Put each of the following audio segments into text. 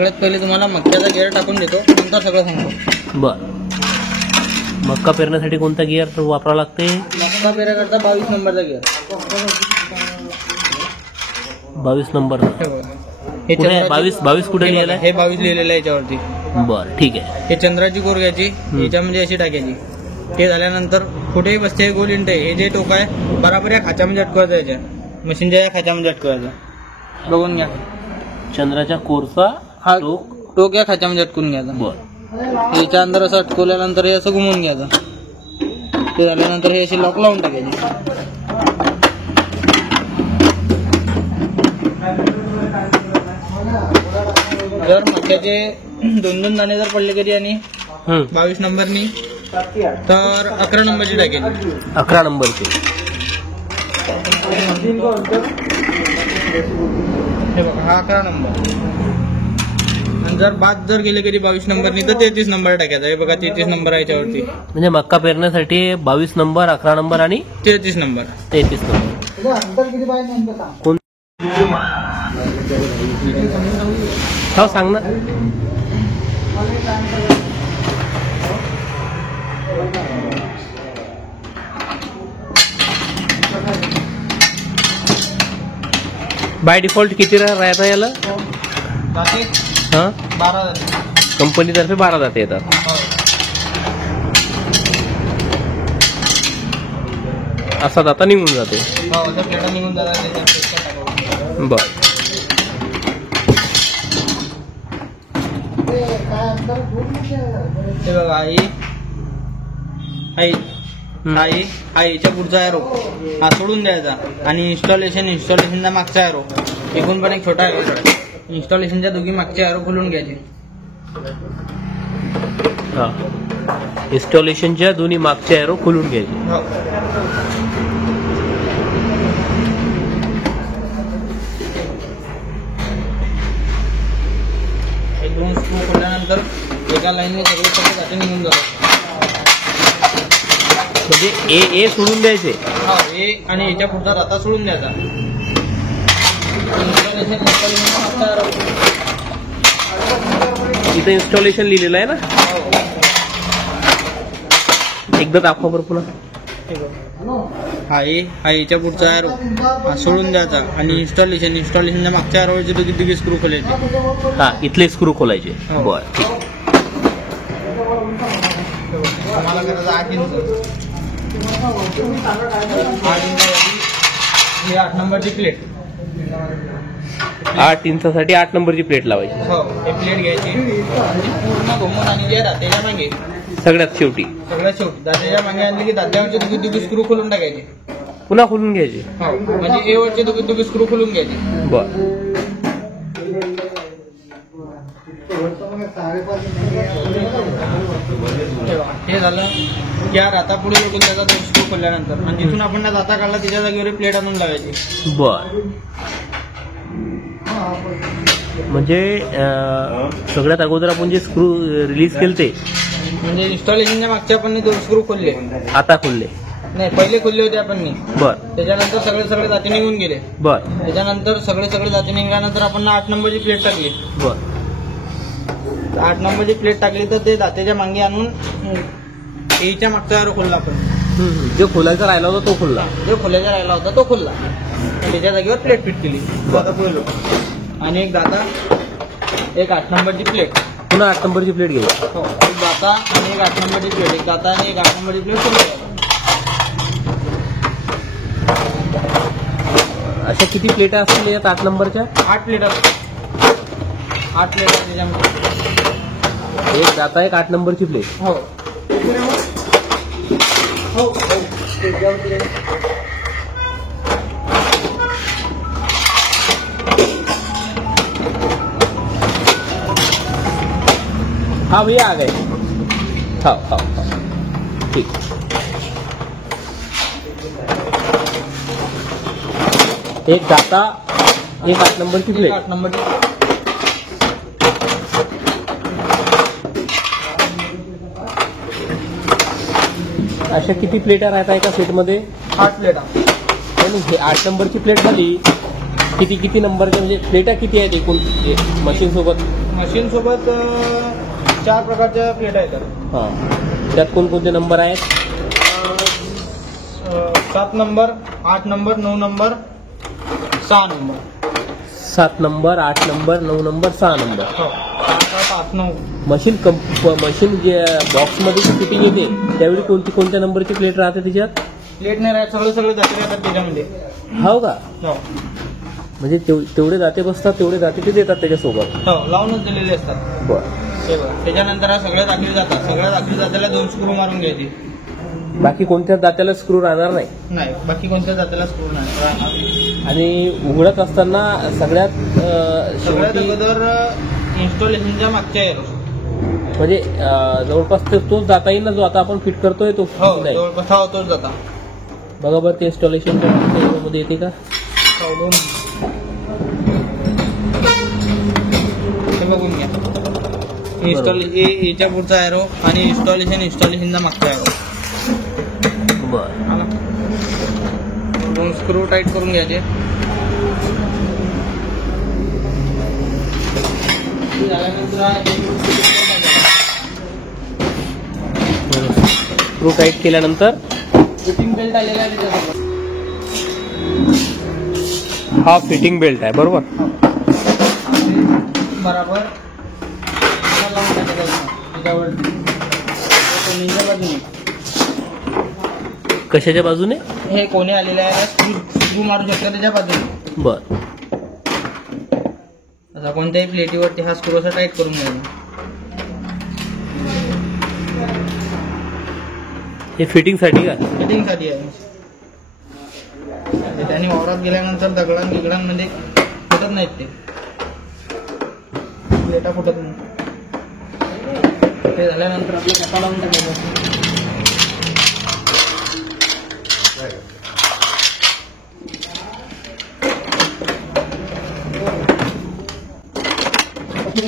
सगळ्यात पहिले तुम्हाला मक्क्याचा गिअर टाकून देतो, नंतर सगळं सांगतो. बर. मक्का पेरण्यासाठी कोणता गिअर वापरावा लागते? मक्का पेरण्याकरता 22 नंबरचा गिअर. 22 नंबर. हे 22 कुठे लिहिलं आहे? हे 22 लिहिलेलं आहे याच्यावरती. बर, ठीक आहे. हे चंद्राची कोर घ्यायची, याच्या म्हणजे अशी टाकायची. ते झाल्यानंतर कुठेही बसते हे गोल इंट आहे, हे जे टोक आहे बराबर या खाच्यामध्ये अटकवायचं, याच्या मशीनच्या या खाच्यामध्ये अटकवायचं. बघून घ्या. चंद्राच्या कोरचा हा टोक या खाच्यामध्ये अटकून घ्यायचा. बर. याच्या अंदर असं अटकवल्यानंतर हे असं घुमवून घ्यायचं. ते झाल्यानंतर हे असे लॉक लावून टाकायचे. जर मक्याचे 2-2 दाणे जर पडले कधी आणि 22 नंबरनी तर 11 नंबरची टाकायची. 11 नंबरची. हे बघा, हा 11 नंबर. आणि जर बाद जर गेले कधी 22 नंबरनी तर 33 नंबर टाकायचा. हे बघा 33 नंबर आहे याच्यावरती. म्हणजे मक्का पेरण्यासाठी 22 नंबर, 11 नंबर आणि 33 नंबर. 33 नंबर. कोण हो सांग ना. बाय डिफॉल्ट किती राहता याला? जाते हा 12 जाते. कंपनीतर्फे 12 जाते येतात. असा दाता निघून जाते. हो, असं प्लेटा निघून जातात. बर. हे बघा, आईच्या पुढचा एरो हा सोडून द्यायचा आणि इन्स्टॉलेशनचा मागचा एरो एकूण पण एक छोटा एरो. इन्स्टॉलेशनच्या दोघी मागचे एरो खोलून घ्यायचे. हा, इन्स्टॉलेशनच्या दोन्ही मागच्या एरो खोलून घ्यायचे. हो. एक 2 स्क्रू खोलल्यानंतर एका लाईनने सगळे जाते निघून जातात. म्हणजे ए सोडून द्यायचे. हा, ए आणि याच्या पुढचा दाता सोडून द्यायचा. इथं इन्स्टॉलेशन लिहिलेलं आहे ना. एकदा दाखवा बरं पुन्हा. हा याच्या पुढचा एरो हा सोडून द्यायचा आणि इन्स्टॉलेशनच्या मागच्या एरोचे दोघी स्क्रू खोलायचे. हा, इथले स्क्रू खोलायचे. हो. बर, ठीक. आम्हाला करायचं 8 इंच. 8 इंच ही 8 नंबरची प्लेट. 8 इंचासाठी 8 नंबरची प्लेट लावायची. हो, हे प्लेट घ्यायची पूर्ण घुमून आणि दात्याच्या मागे सगळ्यात शेवटी. सगळ्यात शेवटी दात्याच्या मागे आणली की दात्यावरचे दोघी स्क्रू खोलून टाकायचे. पुन्हा खोलून घ्यायचे. हो, म्हणजे ए वरचे दोघी स्क्रू खोलून घ्यायचे. बर. हे झालं. या राता पुढे लोटून त्याचा 2 स्क्रू खोलल्यानंतर आणि जिथून आपण दाता काढला त्याच्या जागेवर प्लेट आणून लावायची. बर. म्हणजे सगळ्यात अगोदर आपण जे स्क्रू रिलीज केले ते म्हणजे इन्स्टॉलेशनच्या मागच्या आपण 2 स्क्रू खोलले. आता खोलले नाही, पहिले खोलले होते आपण. बर. त्याच्यानंतर सगळे जाती निघून गेले. बर. त्याच्यानंतर सगळे जाती निघाल्यानंतर आपण 8 नंबरची प्लेट टाकली. बर. 8 नंबरची प्लेट टाकली तर ते दात्याच्या मागे आणून एच्या मागचा एरो खोलला आपण. जो खोलायचा राहिला होता तो खोलला. जो खोलायचा राहिला होता तो खोलला. त्याच्या जागेवर प्लेट फिट केली. दाता पुढे लोक आणि एक दाता, एक 8 नंबरची प्लेट. पुन्हा 8 नंबरची प्लेट घ्यायची. हो, एक दाता आणि एक 8 नंबरची प्लेट. एक दाता आणि एक 8 नंबरची प्लेट खोलली. अशा किती प्लेटा असतील यात 8 नंबरच्या? 8 प्लेट असतात. 8 प्लेट असतात त्याच्यामध्ये. एक दाता, एक 8 नंबरची प्लेट. हो. हाँ भैया आ गए. हाँ ठीक. एक दाता, एक 8 नंबरची प्लेट. 8 नंबरची. अशा किती प्लेटा राहतात एका सेटमध्ये? 8 प्लेटा. आणि हे 8 नंबरची प्लेट झाली. किती नंबरच्या म्हणजे प्लेटा किती आहेत एकूण मशीन सोबत? मशीन सोबत 4 प्रकारच्या प्लेटा येतात. हां, त्यात कोणकोणते नंबर आहेत? 7 number, 8 number, 9 number, 6 number. 7 number, 8 number, 9 number, 6 number. हो, 7, 8, 9. मशीन जे बॉक्समध्ये जी फिटिंग येते त्यावेळी कोणत्या नंबरची प्लेट राहते त्याच्यात? प्लेट नाही राहत, सगळे जाते राहतात त्याच्यामध्ये. हो का? हो म्हणजे तेवढे दाते बसतात, तेवढे दाते ते देतात त्याच्यासोबत. हो, लावूनच दिलेले असतात. बरं. हे बघा, त्याच्यानंतर सगळ्या दाखवली जातात. सगळ्या दाखवली जाताला 2 स्क्रू मारून घ्यायची. बाकी कोणत्या दात्याला स्क्रू राहणार नाही? नाही, बाकी कोणत्या जातीला स्क्रू नाही राहणार. आणि उघडत असताना सगळ्यात सगळ्यात शेवटी अगोदर इन्स्टॉलेशनच्या मागच्या एरो. म्हणजे जवळपास तोच दाता येईल ना जो आता आपण फिट करतोय तो? हो, नाही. जवळपास होतोच जाता. बघा बरं ते इन्स्टॉलेशन मध्ये येते का? हे बघून घ्या. याच्या पुढचा एरो आणि इन्स्टॉलेशनचा मागचा एरो. बरं. 2 स्क्रू टाईट करून घ्यायचे. स्क्रू टाईट केल्यानंतर फिटिंग बेल्ट आलेला आहे त्याच्यासोबत. हा फिटिंग बेल्ट आहे बरोबर. बराबर लावून टाकायचं त्याच्यावरती. कशाच्या बाजूने? हे कोणे आलेले आहे, स्क्रू मारू शकता त्याच्या बाजूने. बर. आता कोणत्याही प्लेटीवरती हा स्क्रू असा टाईट करून घ्यायचा. हे फिटिंगसाठी का? फिटिंगसाठी आहे. त्याने वावरात गेल्यानंतर दगडांमध्ये फुटत नाहीत ते. प्लेटा फुटत नाही. ते झाल्यानंतर आपल्या कपा लावून टाकायचं.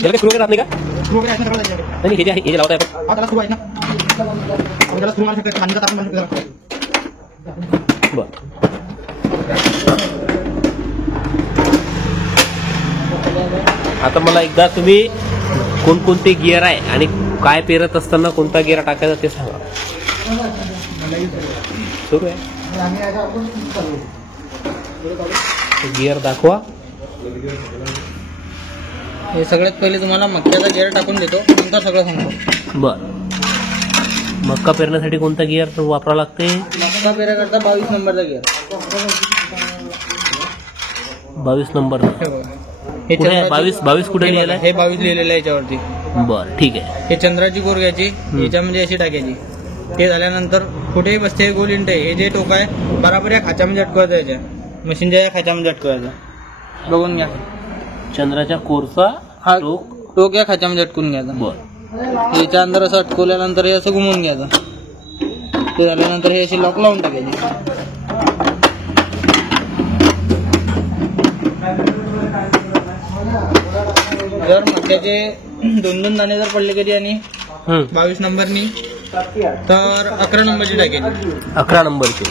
त्याला स्क्रू राहत नाही का? स्क्रू वगैरे आहे ना सगळं त्याच्याकडे. नाही, हे जे लावता येतं. त्याला स्क्रू आहे ना. आपण त्याला स्क्रू मारू शकतो. खांद्यात आपण मारू शकतो. बरं. आता मला एकदा तुम्ही कोणकोणते गिअर आहे आणि काय पेरत असताना कोणता गिअर टाकायचा ते सांगा. सुरू आहे. गिअर दाखवा. हे सगळ्यात पहिले तुम्हाला मक्क्याचा गिअर टाकून देतो, नंतर सगळं सांगतो. बर. मक्का पेरण्यासाठी कोणता गिअर वापरावा लागते? मक्का पेरण्याकरता 22 नंबरचा गिअर. 22 नंबर. हे बघा. हे कुठे आहे? चंद्राची- 22 कुठे लिहिलं आहे? हे 22 लिहिलेलं आहे याच्यावरती. बर, ठीक आहे. हे चंद्राची कोर घ्यायची, याच्यामध्ये अशी टाकायची. हे झाल्यानंतर कुठेही बसते हे गोल इंट आहे. हे जे टोक आहे बराबर या खाच्यामध्ये अटकवायचं. याच्या मशीनच्या या खाच्यामध्ये अटकवायचं. बघून घ्या. चंद्राच्या कोरचा हा टोक या खाच्यामध्ये अटकून घ्यायचा. बर. याच्या अंदर असं अटकवल्यानंतर हे असं घुमवून घ्यायचं. ते झाल्यानंतर हे अशी लॉक लावून टाकायची. जर मक्याचे 2-2 दाणे जर पडले कधी आणि 22 नंबरनी तर 11 नंबरची टाकायची. 11 नंबरची.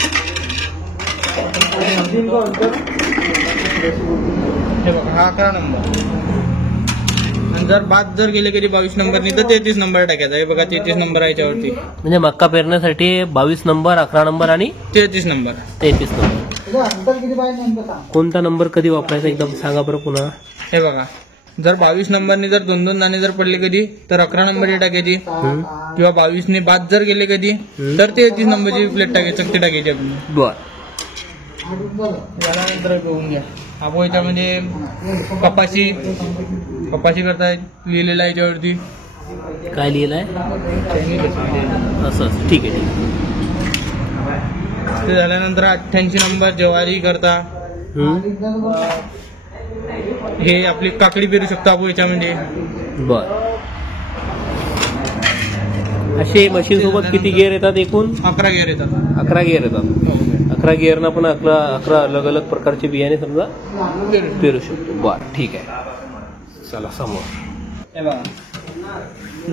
हे बघा, हा 11 नंबर. आणि जर बाद जर गेले कधी 22 नंबरनी तर 33 नंबर टाकायचा. हे बघा 33 नंबर आहे याच्यावरती. म्हणजे मक्का पेरण्यासाठी 22 नंबर, 11 नंबर आणि 33 नंबर. 33 नंबर. कोणता नंबर कधी वापरायचा एकदम सांगा बरं पुन्हा. हे बघा, जर 22 नंबरनी जर 2-2 दाणे जर पडले कधी तर 11 नंबरची टाकायची. किंवा 22 ने बाद जर गेले कधी तर 33 नंबरची प्लेट टाकायची, चकती टाकायची आपली. बर. त्यानंतर बघून घ्या. आपण याच्यामध्ये कपाशी करता लिहिलेलं आहे याच्यावरती. काय लिहिलं आहे? असं. ठीक आहे. ते झाल्यानंतर 88 नंबर ज्वारी करता. हे आपली काकडी पेरू शकतो आपण याच्यामध्ये. बर. असे मशीन सोबत किती गिअर येतात एकूण? 11 गिअर येतात. 11 गिअर येतात. 11 गिअरनं पण 11 अलग अलग प्रकारचे बियाणे समजा पेरू शकतो. बर, ठीक आहे. चला समोर. हे बघा,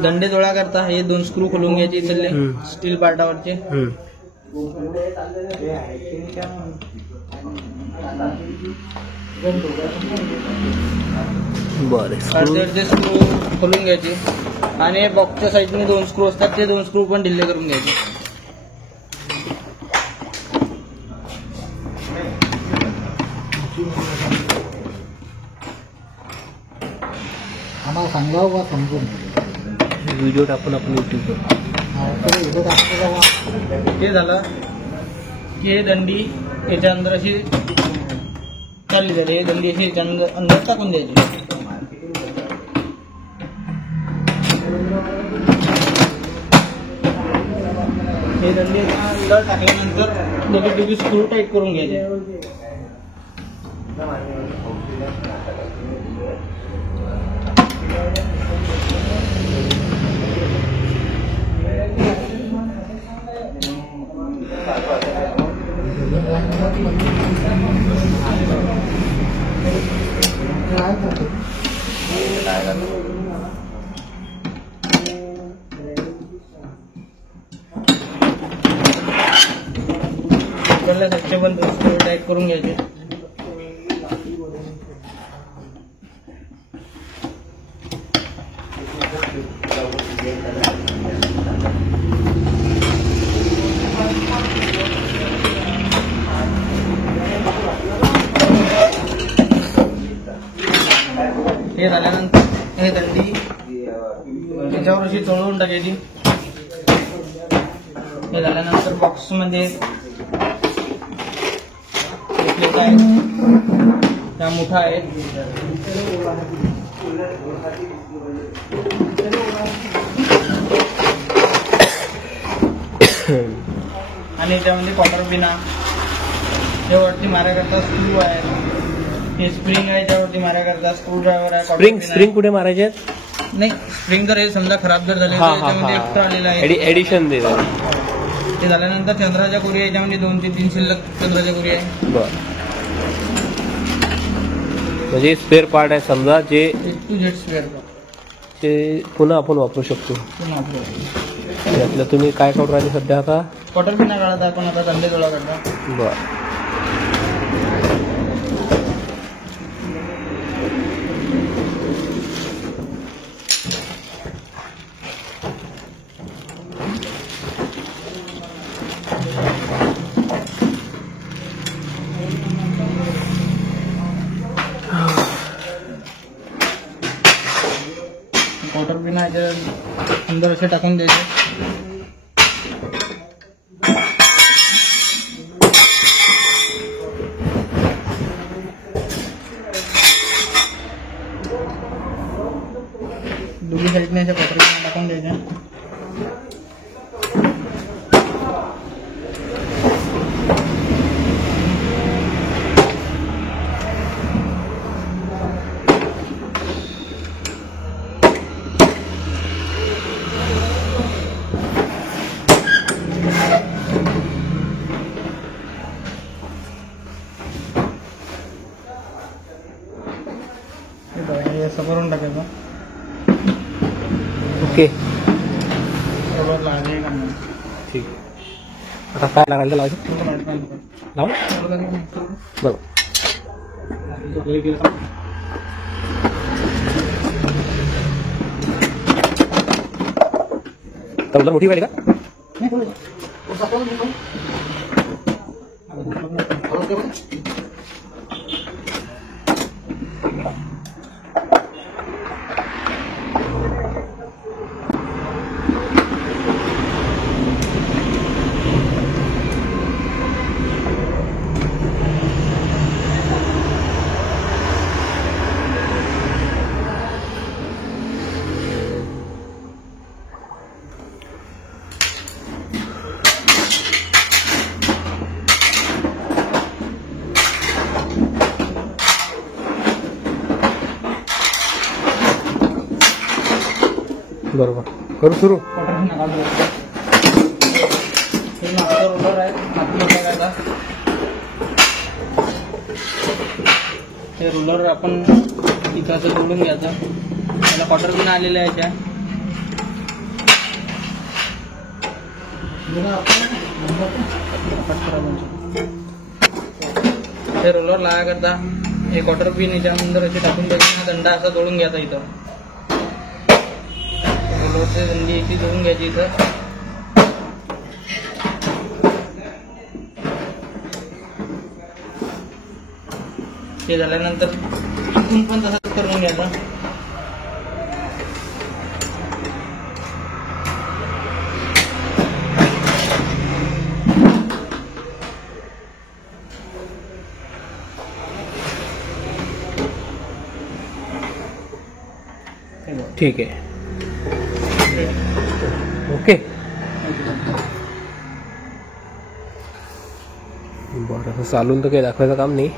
दंडे जोळा करता हे 2 स्क्रू खोलून घ्यायचे इथले स्टील पार्टावरचे. बरं अर्धे स्क्रू खोलून घ्यायचे आणि बॉक्सच्या साईडने 2 स्क्रू असतात ते 2 स्क्रू पण ढिल्ले करून घ्यायचे. आम्हाला सांगावं का समजून व्हिडिओ टाकून आपण युट्यूबवर. ते झालं की हे दंडी याच्या अंदर अशी चालली जाते. हे दंडी अशी याच्या अंदर टाकून द्यायची. हे दंडी याच्या अंदर टाकल्यानंतर दोघी स्क्रू टाईट करून घ्यायचे. इकडल्या साईडचे पण स्क्रू टाईट करून घ्यायचे. हे झाल्यानंतर हे दंडी याच्यावर अशी चोळवून टाकायची. हे झाल्यानंतर बॉक्समध्ये प्लेट आहेत त्या मोठा आहेत. आणि याच्यामध्ये कॉपर बिना हे वरती मारायकरता स्क्रू आहे. हे स्प्रिंग आहे त्यावरती मारायकरता स्क्रू ड्रायव्हर आहे. स्प्रिंग कुठे मारायचे आहेत? नाही स्प्रिंग तर हे समजा खराब जर झाले तर याच्यामध्ये एक्स्ट्रा आलेला आहे. एडिशन दे. ते झाल्यानंतर चंद्राच्या कोरी याच्यामध्ये 2 ते 3 शिल्लक चंद्राच्या कोरी आहे. बरं, म्हणजे स्पेअर पार्ट आहे समजा जे टू जेट स्पेअर ते पुन्हा आपण वापरू शकतो. यातलं तुम्ही काय काढून राहिले सध्या आता? कॉटर पिना काढत आपण आता धंदे गोळा काढता. बरं, कॉटर पिना याच्या अंदर असे टाकून द्यायचे. दोन्ही साईडने अशा कॉटर पिना टाकून द्यायच्या. हे असं करून टाकायचं. ओके बरोबर लागले का नाही? ठीक आहे. आता काय लागायचं लावायचं लावा. बरोबर, तर मोठी पाहिजे का? बरोबर, करू सुरू. रोलर आहे ते रोलर आपण इथं असं जोडून घ्यायचं. त्याला कॉटर पिन आलेल्या आहे त्या. हे रोलर लागा करता हे क्वार्टर पिन याच्यानंतर असे टाकून द्यायचे. हा दंडा असा जोडून घ्यायचा इथं. रोलरची दंडी इथे जोडून घ्यायची इथं. ते झाल्यानंतर इथून पण तसंच करून घ्यायचं. ठीक आहे. ओके. बरं, असं चालून तर काही दाखवायचं काम नाही.